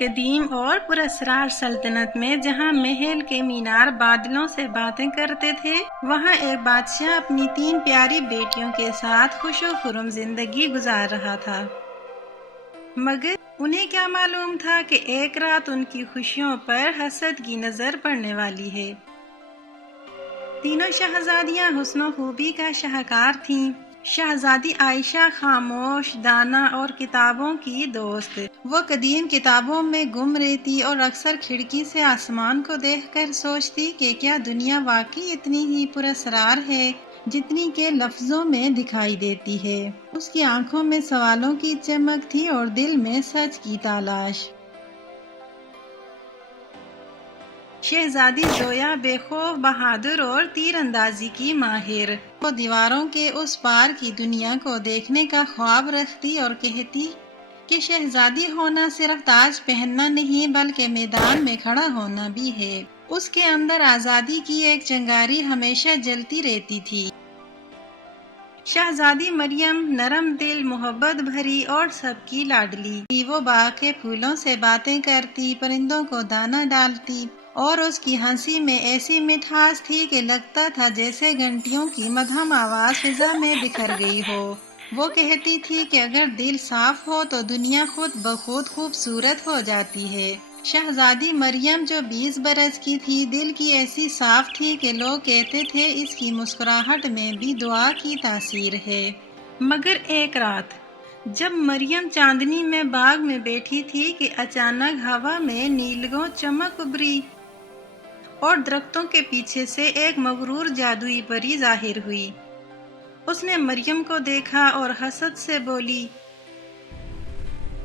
قدیم اور پراسرار سلطنت میں جہاں محل کے مینار بادلوں سے باتیں کرتے تھے، وہاں ایک بادشاہ اپنی 3 پیاری بیٹیوں کے ساتھ خوش و خرم زندگی گزار رہا تھا، مگر انہیں کیا معلوم تھا کہ ایک رات ان کی خوشیوں پر حسد کی نظر پڑنے والی ہے۔ تینوں شہزادیاں حسن و خوبی کا شاہکار تھیں۔ شہزادی عائشہ خاموش، دانا اور کتابوں کی دوست، وہ قدیم کتابوں میں گم رہتی اور اکثر کھڑکی سے آسمان کو دیکھ کر سوچتی کہ کیا دنیا واقعی اتنی ہی پراسرار ہے جتنی کہ لفظوں میں دکھائی دیتی ہے۔ اس کی آنکھوں میں سوالوں کی چمک تھی اور دل میں سچ کی تلاش۔ شہزادی زویا بے خوف، بہادر اور تیر اندازی کی ماہر، وہ دیواروں کے اس پار کی دنیا کو دیکھنے کا خواب رکھتی اور کہتی کہ شہزادی ہونا صرف تاج پہننا نہیں بلکہ میدان میں کھڑا ہونا بھی ہے۔ اس کے اندر آزادی کی ایک چنگاری ہمیشہ جلتی رہتی تھی۔ شہزادی مریم نرم دل، محبت بھری اور سب کی لاڈلی تھی۔ وہ باغ کے پھولوں سے باتیں کرتی، پرندوں کو دانا ڈالتی اور اس کی ہنسی میں ایسی مٹھاس تھی کہ لگتا تھا جیسے گھنٹیوں کی مدھم آواز فضا میں بکھر گئی ہو۔ وہ کہتی تھی کہ اگر دل صاف ہو تو دنیا خود بخود خوبصورت ہو جاتی ہے۔ شہزادی مریم جو 20 برس کی تھی، دل کی ایسی صاف تھی کہ لوگ کہتے تھے اس کی مسکراہٹ میں بھی دعا کی تاثیر ہے۔ مگر ایک رات جب مریم چاندنی میں باغ میں بیٹھی تھی کہ اچانک ہوا میں نیلگوں چمک ابھری اور درختوں کے پیچھے سے ایک مغرور جادوئی پری ظاہر ہوئی۔ اس نے مریم کو دیکھا اور حسد سے بولی،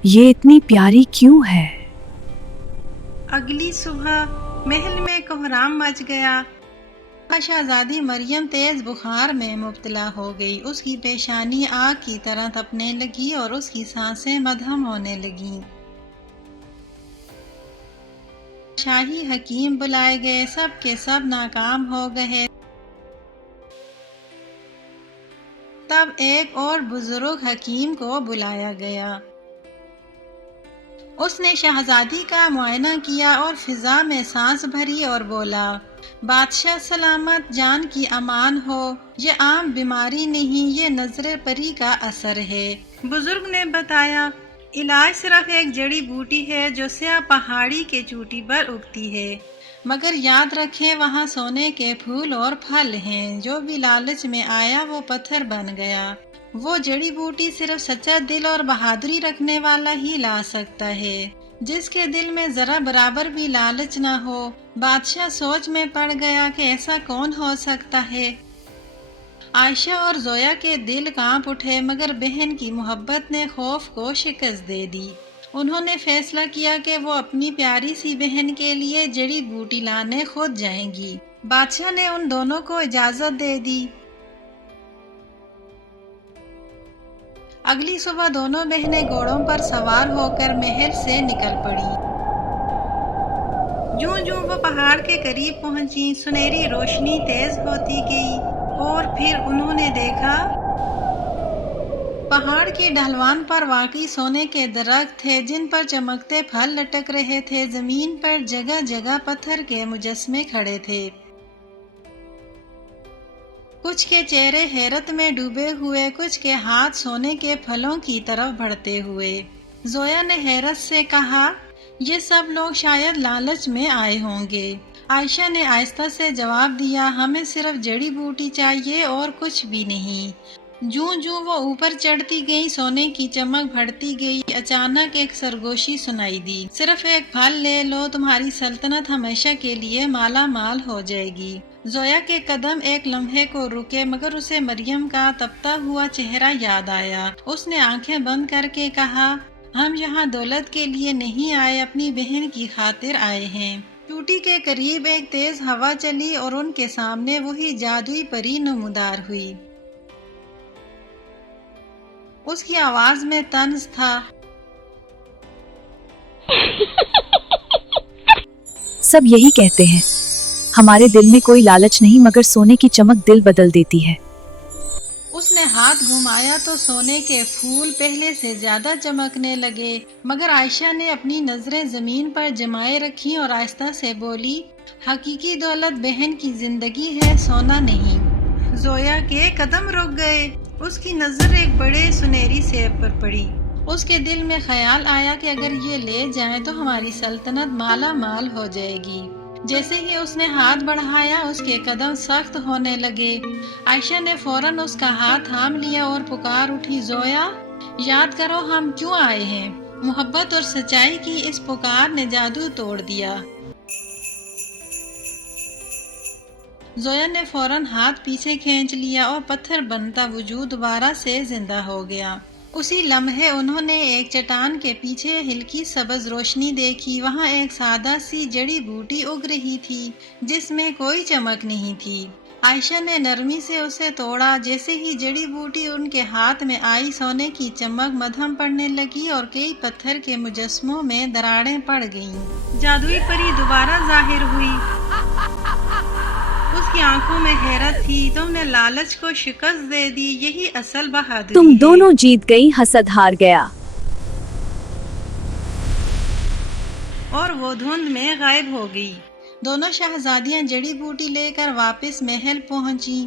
یہ اتنی پیاری کیوں ہے؟ اگلی صبح محل میں کوہرام مچ گیا۔ شہزادی مریم تیز بخار میں مبتلا ہو گئی۔ اس کی پیشانی آگ کی طرح تپنے لگی اور اس کی سانسیں مدھم ہونے لگیں۔ شاہی حکیم بلائے گئے، سب کے سب ناکام ہو گئے۔ تب ایک اور بزرگ حکیم کو بلایا گیا۔ اس نے شہزادی کا معائنہ کیا اور فضا میں سانس بھری اور بولا، بادشاہ سلامت، جان کی امان ہو، یہ عام بیماری نہیں، یہ نظر پری کا اثر ہے۔ بزرگ نے بتایا، علاج صرف ایک جڑی بوٹی ہے جو سیاہ پہاڑی کے چوٹی پر اگتی ہے، مگر یاد رکھیں وہاں سونے کے پھول اور پھل ہیں۔ جو بھی لالچ میں آیا وہ پتھر بن گیا۔ وہ جڑی بوٹی صرف سچا دل اور بہادری رکھنے والا ہی لا سکتا ہے، جس کے دل میں ذرا برابر بھی لالچ نہ ہو۔ بادشاہ سوچ میں پڑ گیا کہ ایسا کون ہو سکتا ہے۔ عائشہ اور زویا کے دل کانپ اٹھے، مگر بہن کی محبت نے خوف کو شکست دے دی۔ انہوں نے فیصلہ کیا کہ وہ اپنی پیاری سی بہن کے لیے جڑی بوٹی لانے خود جائیں گی۔ بادشاہ نے ان دونوں کو اجازت دے دی۔ اگلی صبح دونوں بہنیں گھوڑوں پر سوار ہو کر محل سے نکل پڑیں۔ جوں جوں وہ پہاڑ کے قریب پہنچی، سنہری روشنی تیز ہوتی گئی اور پھر انہوں نے دیکھا پہاڑ کی ڈھلوان پر واقعی سونے کے درخت تھے جن پر چمکتے پھل لٹک رہے تھے۔ زمین پر جگہ جگہ پتھر کے مجسمے کھڑے تھے، کچھ کے چہرے حیرت میں ڈوبے ہوئے، کچھ کے ہاتھ سونے کے پھلوں کی طرف بڑھتے ہوئے۔ زویا نے حیرت سے کہا، یہ سب لوگ شاید لالچ میں آئے ہوں گے۔ عائشہ نے آہستہ سے جواب دیا، ہمیں صرف جڑی بوٹی چاہیے اور کچھ بھی نہیں۔ جوں جوں وہ اوپر چڑھتی گئی، سونے کی چمک بڑھتی گئی۔ اچانک ایک سرگوشی سنائی دی، صرف ایک پھل لے لو، تمہاری سلطنت ہمیشہ کے لیے مالا مال ہو جائے گی۔ زویا کے قدم ایک لمحے کو رکے، مگر اسے مریم کا تپتا ہوا چہرہ یاد آیا۔ اس نے آنکھیں بند کر کے کہا، ہم یہاں دولت کے لیے نہیں آئے، اپنی بہن کی خاطر آئے ہیں۔ چوٹی کے قریب ایک تیز ہوا چلی اور ان کے سامنے وہی جادوئی پری نمودار ہوئی۔ اس کی آواز میں طنز تھا، سب یہی کہتے ہیں، ہمارے دل میں کوئی لالچ نہیں، مگر سونے کی چمک دل بدل دیتی ہے۔ اس نے ہاتھ گھمایا تو سونے کے پھول پہلے سے زیادہ چمکنے لگے، مگر عائشہ نے اپنی نظریں زمین پر جمائے رکھی اور آہستہ سے بولی، حقیقی دولت بہن کی زندگی ہے، سونا نہیں۔ زویا کے قدم رک گئے، اس کی نظر ایک بڑے سنہری سیب پر پڑی۔ اس کے دل میں خیال آیا کہ اگر یہ لے جائیں تو ہماری سلطنت مالا مال ہو جائے گی۔ جیسے ہی اس نے ہاتھ بڑھایا اس کے قدم سخت ہونے لگے۔ عائشہ نے فوراً اس کا ہاتھ تھام لیا اور پکار اٹھی، زویا، یاد کرو ہم کیوں آئے ہیں۔ محبت اور سچائی کی اس پکار نے جادو توڑ دیا۔ زویا نے فوراً ہاتھ پیچھے کھینچ لیا اور پتھر بنتا وجود دوبارہ سے زندہ ہو گیا۔ اسی لمحے انہوں نے ایک چٹان کے پیچھے ہلکی سبز روشنی دیکھی۔ وہاں ایک سادہ سی جڑی بوٹی اگ رہی تھی جس میں کوئی چمک نہیں تھی۔ عائشہ نے نرمی سے اسے توڑا۔ جیسے ہی جڑی بوٹی ان کے ہاتھ میں آئی، سونے کی چمک مدھم پڑنے لگی اور کئی پتھر کے مجسموں میں دراڑیں پڑ گئیں۔ جادوئی پری دوبارہ ظاہر ہوئی۔ اس کی آنکھوں میں حیرت تھی۔ تم نے لالچ کو شکست دے دی، یہی اصل بہادری تم ہے۔ دونوں جیت گئی، حسد ہار گیا۔ اور وہ دھند میں غائب ہو گئی۔ دونوں شہزادیاں جڑی بوٹی لے کر واپس محل پہنچیں۔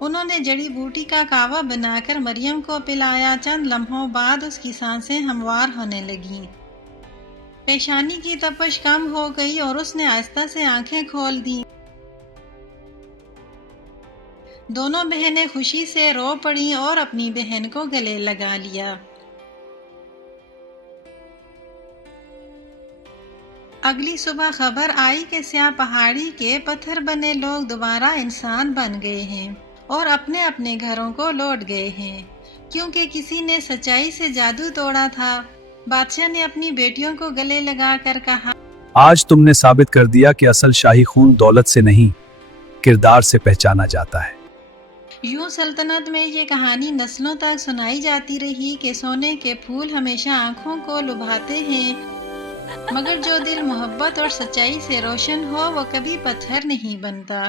انہوں نے جڑی بوٹی کا کہوہ بنا کر مریم کو پلایا۔ چند لمحوں بعد اس کی سانسیں ہموار ہونے لگیں۔ پیشانی کی تپش کم ہو گئی اور اس نے آہستہ سے آنکھیں کھول دیں۔ دونوں بہنیں خوشی سے رو پڑیں اور اپنی بہن کو گلے لگا لیا۔ اگلی صبح خبر آئی کہ سیاہ پہاڑی کے پتھر بنے لوگ دوبارہ انسان بن گئے ہیں اور اپنے اپنے گھروں کو لوٹ گئے ہیں، کیونکہ کسی نے سچائی سے جادو توڑا تھا۔ بادشاہ نے اپنی بیٹیوں کو گلے لگا کر کہا، آج تم نے ثابت کر دیا کہ اصل شاہی خون دولت سے نہیں، کردار سے پہچانا جاتا ہے۔ یوں سلطنت میں یہ کہانی نسلوں تک سنائی جاتی رہی کہ سونے کے پھول ہمیشہ آنکھوں کو لبھاتے ہیں، مگر جو دل محبت اور سچائی سے روشن ہو وہ کبھی پتھر نہیں بنتا۔